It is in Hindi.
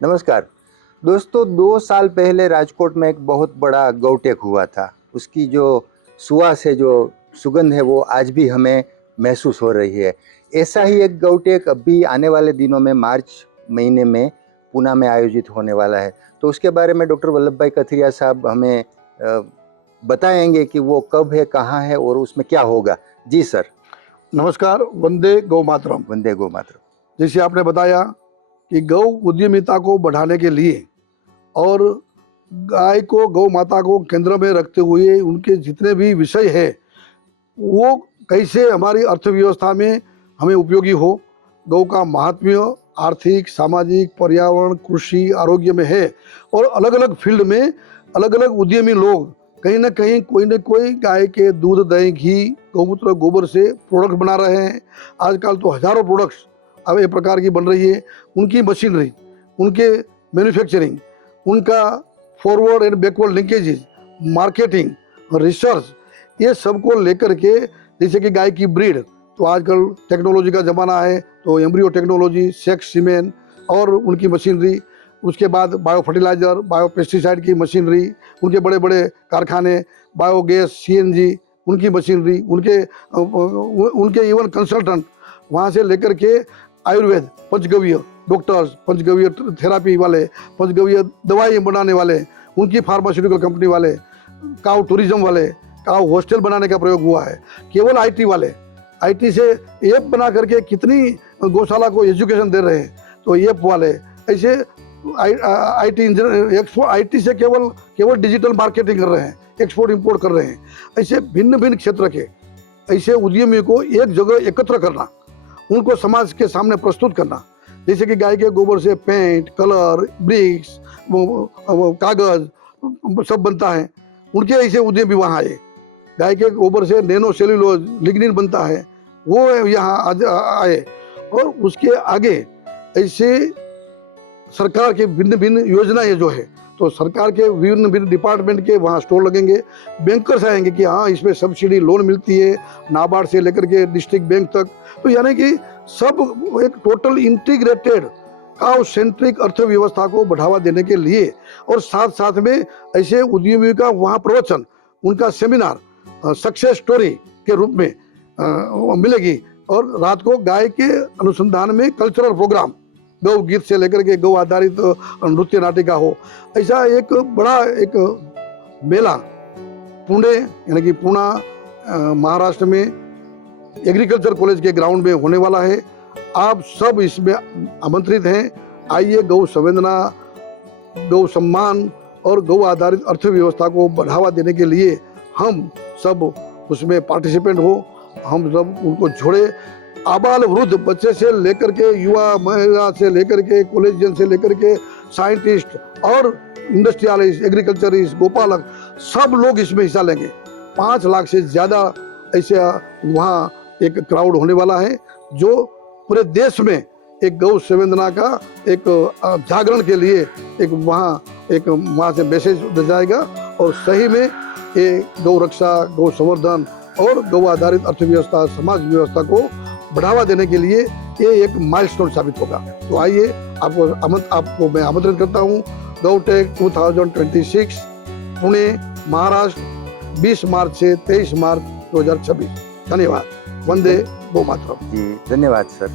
नमस्कार दोस्तों, 2 साल पहले राजकोट में एक बहुत बड़ा गौटेक हुआ था। उसकी जो सुवास है, जो सुगंध है, वो आज भी हमें महसूस हो रही है। ऐसा ही एक गौटेक अभी आने वाले दिनों में मार्च महीने में पूना में आयोजित होने वाला है। तो उसके बारे में डॉक्टर वल्लभ भाई कथिरिया साहब हमें बताएंगे कि वो कब है, कहाँ है और उसमें क्या होगा। जी सर। नमस्कार। वंदे गौ मातरम। वंदे गौ मातरम। जैसे आपने बताया कि गौ उद्यमिता को बढ़ाने के लिए और गाय को, गौ माता को केंद्र में रखते हुए उनके जितने भी विषय है वो कैसे हमारी अर्थव्यवस्था में हमें उपयोगी हो, गौ का महात्म्य आर्थिक, सामाजिक, पर्यावरण, कृषि, आरोग्य में है। और अलग अलग फील्ड में अलग अलग उद्यमी लोग कहीं ना कहीं कोई ना कोई गाय के दूध, दही, घी, गौमूत्र, गोबर से प्रोडक्ट बना रहे हैं। आजकल तो हजारों प्रोडक्ट्स अब एक प्रकार की बन रही है। उनकी मशीनरी, उनके मैन्युफैक्चरिंग, उनका forward and backward linkages, marketing, research, ये सबको लेकर के, जैसे कि गाय की ब्रीड, तो आजकल टेक्नोलॉजी का ज़माना है, तो एम्ब्रियो टेक्नोलॉजी, सेक्स सीमेन और उनकी मशीनरी, उसके बाद बायो फर्टिलाइज़र, बायो पेस्टिसाइड की मशीनरी, उनके बड़े बड़े कारखाने, बायोगैस, सीएनजी, उनकी मशीनरी, उनके इवन कंसल्टेंट, वहाँ से लेकर के आयुर्वेद, पंचगव्य डॉक्टर्स, पंचगव्य थेरापी वाले, पंचगव्य दवाई बनाने वाले, उनकी फार्मास्यूटिकल कंपनी वाले, काउ टूरिज्म वाले, काउ हॉस्टल बनाने का प्रयोग हुआ है। केवल आईटी वाले, आईटी से ऐप बना करके कितनी गौशाला को एजुकेशन दे रहे हैं, तो ऐप वाले ऐसे आईटी इंजीनियर, आईटी से केवल डिजिटल मार्केटिंग कर रहे हैं, एक्सपोर्ट इंपोर्ट कर रहे हैं। ऐसे भिन्न भिन्न क्षेत्र के ऐसे उद्यमियों को एक जगह एकत्र करना, उनको समाज के सामने प्रस्तुत करना। जैसे कि गाय के गोबर से पेंट, कलर, ब्रिक्स, कागज सब बनता है, उनके ऐसे उद्यमी वहाँ आए। गाय के गोबर से नैनो सेल्यूलोज, लिग्निन बनता है, वो यहाँ आए। और उसके आगे ऐसे सरकार के भिन्न भिन्न योजनाएं जो है, तो सरकार के विभिन्न भिन्न डिपार्टमेंट के वहाँ स्टोर लगेंगे, बैंकर्स आएंगे कि हाँ इसमें सब्सिडी लोन मिलती है, नाबार्ड से लेकर के डिस्ट्रिक्ट बैंक तक। तो यानी कि सब एक टोटल इंटीग्रेटेड काउ सेंट्रिक अर्थव्यवस्था को बढ़ावा देने के लिए, और साथ साथ में ऐसे उद्यमियों का वहाँ प्रवचन, उनका सेमिनार सक्सेस स्टोरी के रूप में मिलेगी। और रात को गाय के अनुसंधान में कल्चरल प्रोग्राम, गौ गीत से लेकर के गौ आधारित नृत्य नाटिका हो। ऐसा एक बड़ा एक मेला पुणे, यानी कि पूना महाराष्ट्र में एग्रीकल्चर कॉलेज के ग्राउंड में होने वाला है। आप सब इसमें आमंत्रित हैं। आइए, गौ संवेदना, गौ सम्मान और गौ आधारित अर्थव्यवस्था को बढ़ावा देने के लिए हम सब उसमें पार्टिसिपेंट हो, हम सब उनको जोड़े। आबाल वृद्ध, बच्चे से लेकर के युवा, महिला से लेकर के कॉलेजियन से लेकर के साइंटिस्ट और इंडस्ट्रियलिस्ट, एग्रीकल्चरिस्ट, गोपालक, सब लोग इसमें हिस्सा लेंगे। 5 लाख से ज़्यादा ऐसे वहाँ एक क्राउड होने वाला है, जो पूरे देश में एक गौ संवेदना का एक जागरण के लिए एक वहाँ से मैसेज जाएगा। और सही में ये गौ रक्षा, गौ संवर्धन और गौ आधारित अर्थव्यवस्था, समाज व्यवस्था को बढ़ावा देने के लिए ये एक माइलस्टोन साबित होगा। तो आइए, आपको मैं आमंत्रित करता हूँ गौटेक 2026 पुणे महाराष्ट्र 20 मार्च से 23 मार्च 2026। धन्यवाद। वंदे गौ मातरम। जी धन्यवाद सर।